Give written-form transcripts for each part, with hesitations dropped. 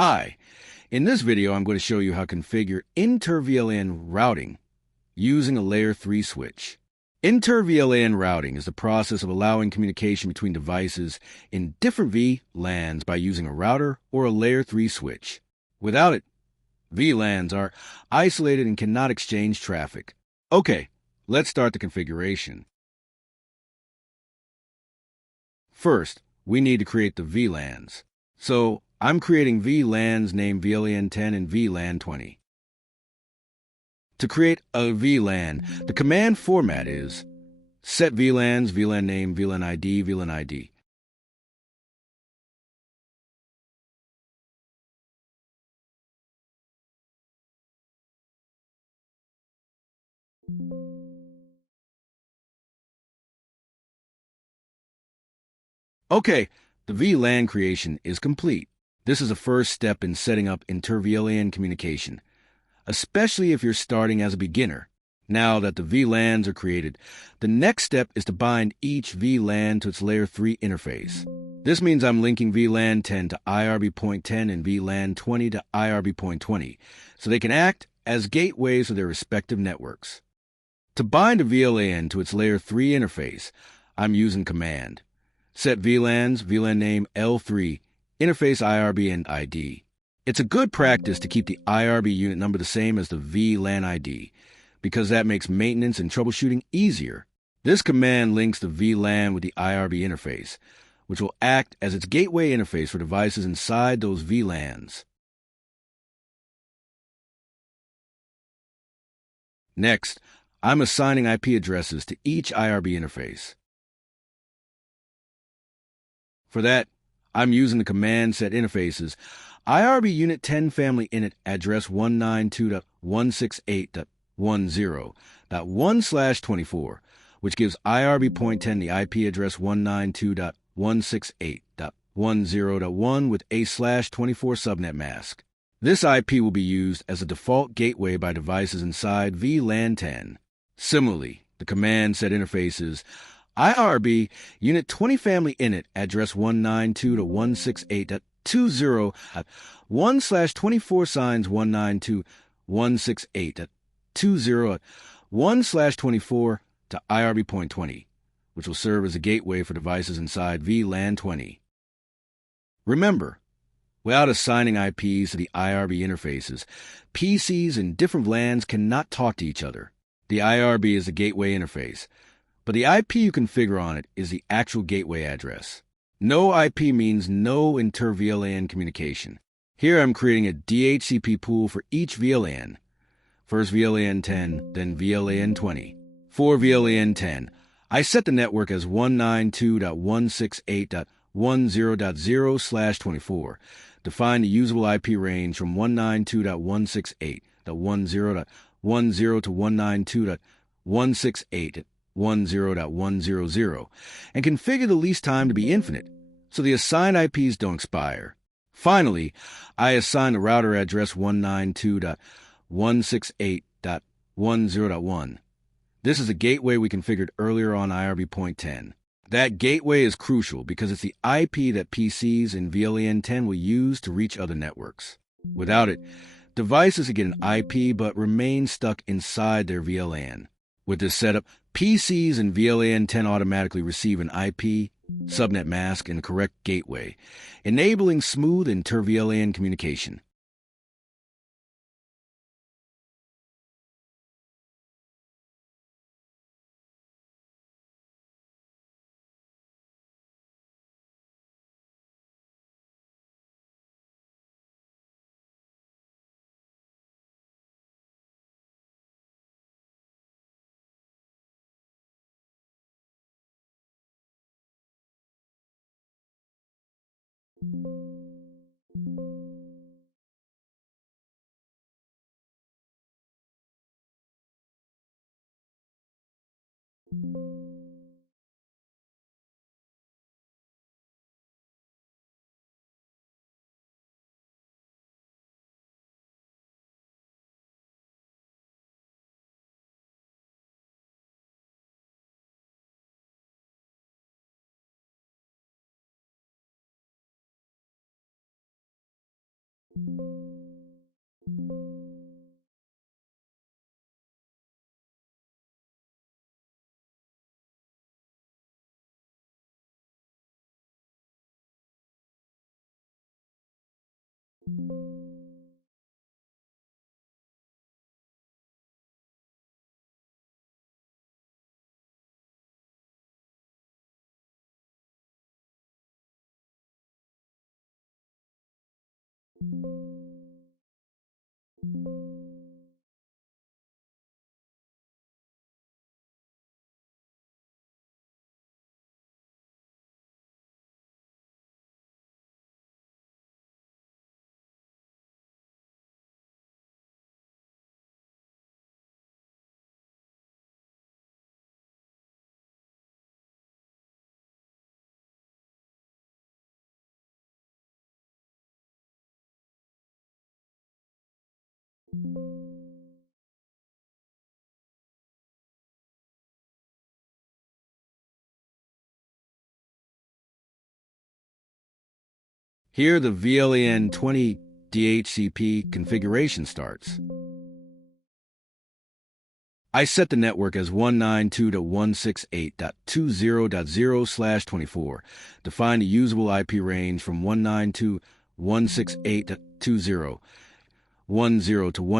Hi, in this video I'm going to show you how to configure inter-VLAN routing using a Layer 3 switch. Inter-VLAN routing is the process of allowing communication between devices in different VLANs by using a router or a Layer 3 switch. Without it, VLANs are isolated and cannot exchange traffic. Okay, let's start the configuration. First, we need to create the VLANs. So, I'm creating VLANs named VLAN10 and VLAN20. To create a VLAN, the command format is set VLANs, VLAN name, VLAN ID, VLAN ID. Okay, the VLAN creation is complete. This is the first step in setting up inter-VLAN communication, especially if you're starting as a beginner. Now that the VLANs are created, the next step is to bind each VLAN to its Layer 3 interface. This means I'm linking VLAN10 to IRB.10 and VLAN20 to IRB.20, so they can act as gateways for their respective networks. To bind a VLAN to its Layer 3 interface, I'm using command set VLANs, VLAN name L3, interface IRB and ID. It's a good practice to keep the IRB unit number the same as the VLAN ID, because that makes maintenance and troubleshooting easier. This command links the VLAN with the IRB interface, which will act as its gateway interface for devices inside those VLANs. Next, I'm assigning IP addresses to each IRB interface. For that, I'm using the command set interfaces IRB unit 10 family init address 192.168.10.1/24, which gives IRB.10 the IP address 192.168.10.1 with a/24 subnet mask. This IP will be used as a default gateway by devices inside VLAN10. Similarly, the command set interfaces IRB unit 20 family init address 192.168.20.1/24 signs 192.168.20.1/24 to IRB.20, which will serve as a gateway for devices inside VLAN20. Remember, without assigning IPs to the IRB interfaces, PCs in different VLANs cannot talk to each other. The IRB is the gateway interface, but the IP you configure on it is the actual gateway address. No IP means no inter-VLAN communication. Here I'm creating a DHCP pool for each VLAN. First VLAN10, then VLAN20. For VLAN10, I set the network as 192.168.10.0/24. Define the usable IP range from 192.168.10.10 to 192.168.10.100, and configure the lease time to be infinite, so the assigned IPs don't expire. Finally, I assign the router address 192.168.10.1. This is a gateway we configured earlier on IRB.10. That gateway is crucial because it's the IP that PCs in VLAN10 will use to reach other networks. Without it, devices get an IP but remain stuck inside their VLAN. With this setup, PCs in VLAN10 automatically receive an IP, subnet mask, and the correct gateway, enabling smooth inter-VLAN communication. Here the VLAN20 DHCP configuration starts. I set the network as 192.168.20.0/24, define the usable IP range from 192.168.20.10 to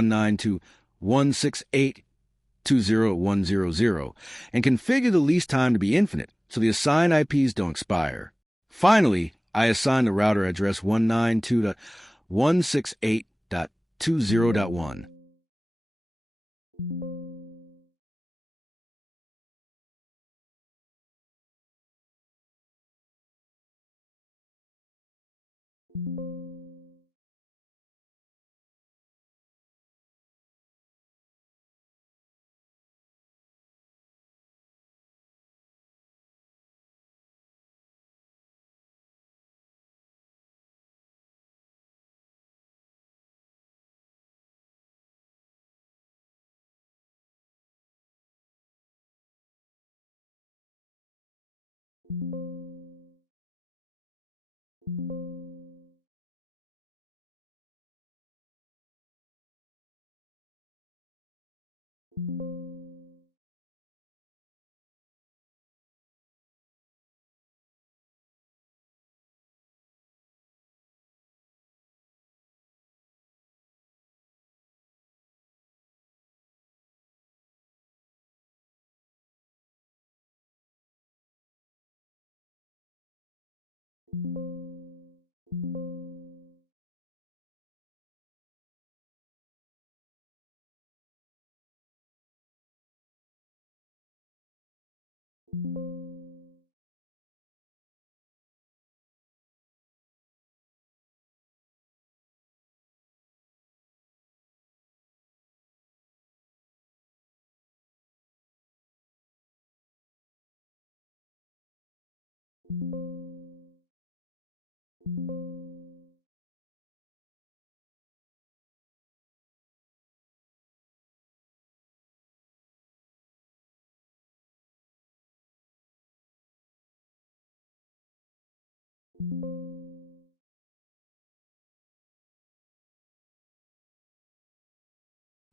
192.168.20.100, and configure the lease time to be infinite so the assigned IPs don't expire. Finally, I assign the router address 192.168.20.1.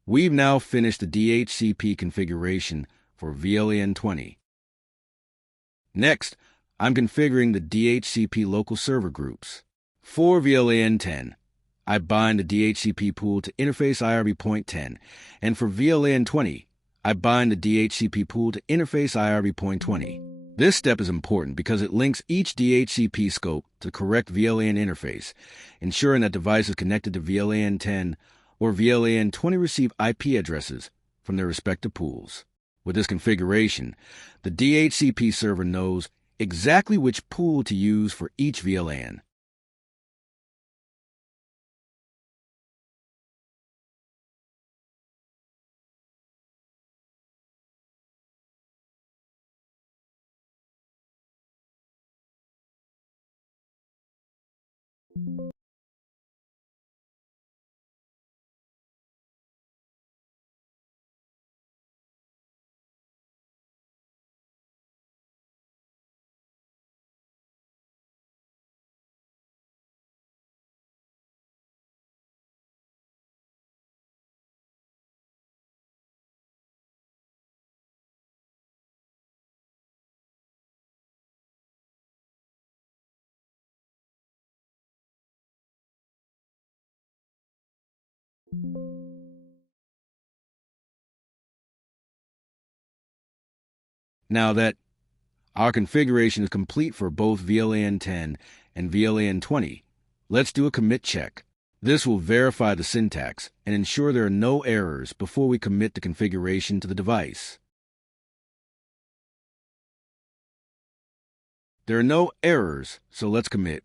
We've now finished the DHCP configuration for VLAN20. Next, I'm configuring the DHCP local server groups. For VLAN10, I bind the DHCP pool to interface IRB point 10, and for VLAN20, I bind the DHCP pool to interface IRB point 20. This step is important because it links each DHCP scope to the correct VLAN interface, ensuring that devices connected to VLAN10 or VLAN20 receive IP addresses from their respective pools. With this configuration, the DHCP server knows exactly which pool to use for each VLAN. Now that our configuration is complete for both VLAN10 and VLAN20, let's do a commit check. This will verify the syntax and ensure there are no errors before we commit the configuration to the device. There are no errors, so let's commit.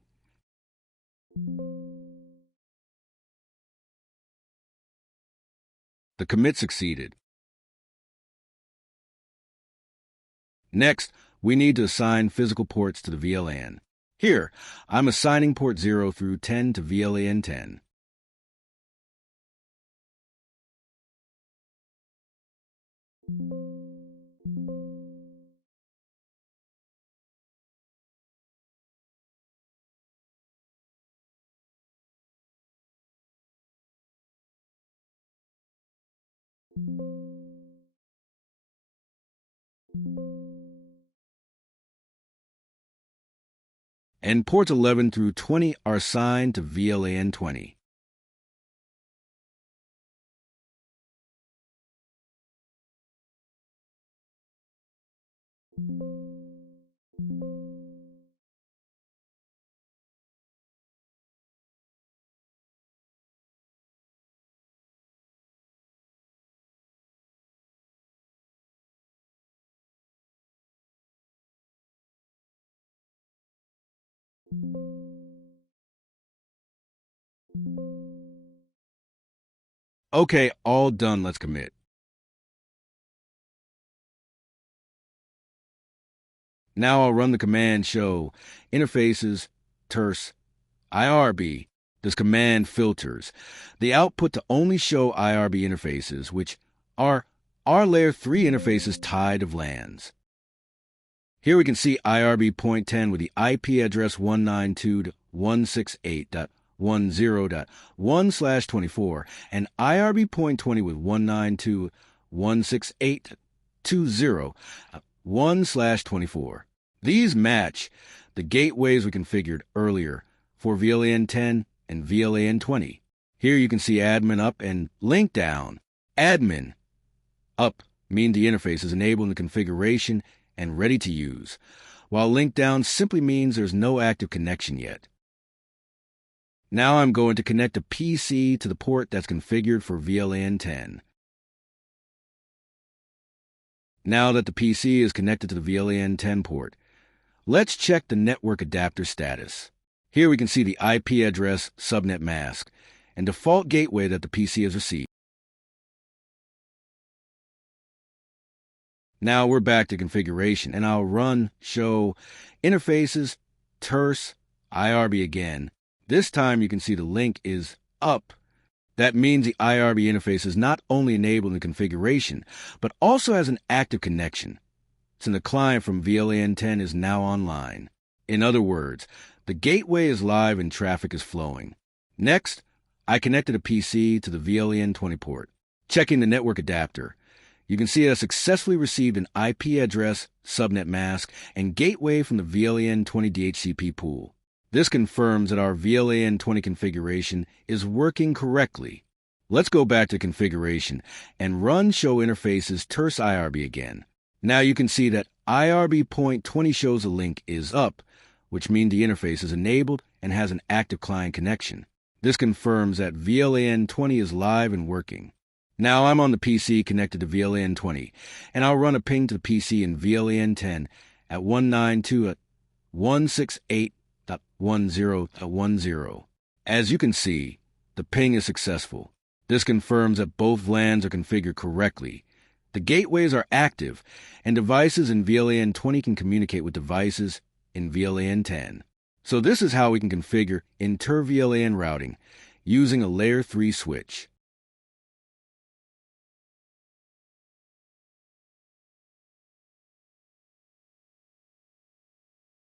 The commit succeeded. Next, we need to assign physical ports to the VLAN. Here, I'm assigning port 0 through 10 to VLAN10. And ports 11 through 20 are assigned to VLAN20. Okay, all done. Let's commit. Now I'll run the command show interfaces terse IRB. This command filters the output to only show IRB interfaces, which are our layer 3 interfaces tied to VLANs. Here we can see IRB point 10 with the IP address 192.168.10.1/24 and IRB point 20 with 192.168.20.1/24. These match the gateways we configured earlier for VLAN10 and VLAN20. Here you can see admin up and link down. Admin up mean the interface is enabled in the configuration and ready to use, while link down simply means there's no active connection yet. Now I'm going to connect a PC to the port that's configured for VLAN10. Now that the PC is connected to the VLAN10 port, let's check the network adapter status. Here we can see the IP address subnet mask and default gateway that the PC has received. Now we're back to configuration, and I'll run show interfaces terse IRB again. This time you can see the link is up. That means the IRB interface is not only enabled in the configuration, but also has an active connection, since the client from VLAN10 is now online. In other words, the gateway is live and traffic is flowing. Next, I connected a PC to the VLAN20 port. Checking the network adapter, you can see it has successfully received an IP address, subnet mask, and gateway from the VLAN20 DHCP pool. This confirms that our VLAN20 configuration is working correctly. Let's go back to configuration and run show interfaces terse IRB again. Now you can see that IRB point 20 shows a link is up, which means the interface is enabled and has an active client connection. This confirms that VLAN20 is live and working. Now I'm on the PC connected to VLAN20, and I'll run a ping to the PC in VLAN10 at 192.168.10.10. As you can see, the ping is successful. This confirms that both VLANs are configured correctly. The gateways are active, and devices in VLAN20 can communicate with devices in VLAN10. So this is how we can configure inter-VLAN routing using a layer 3 switch.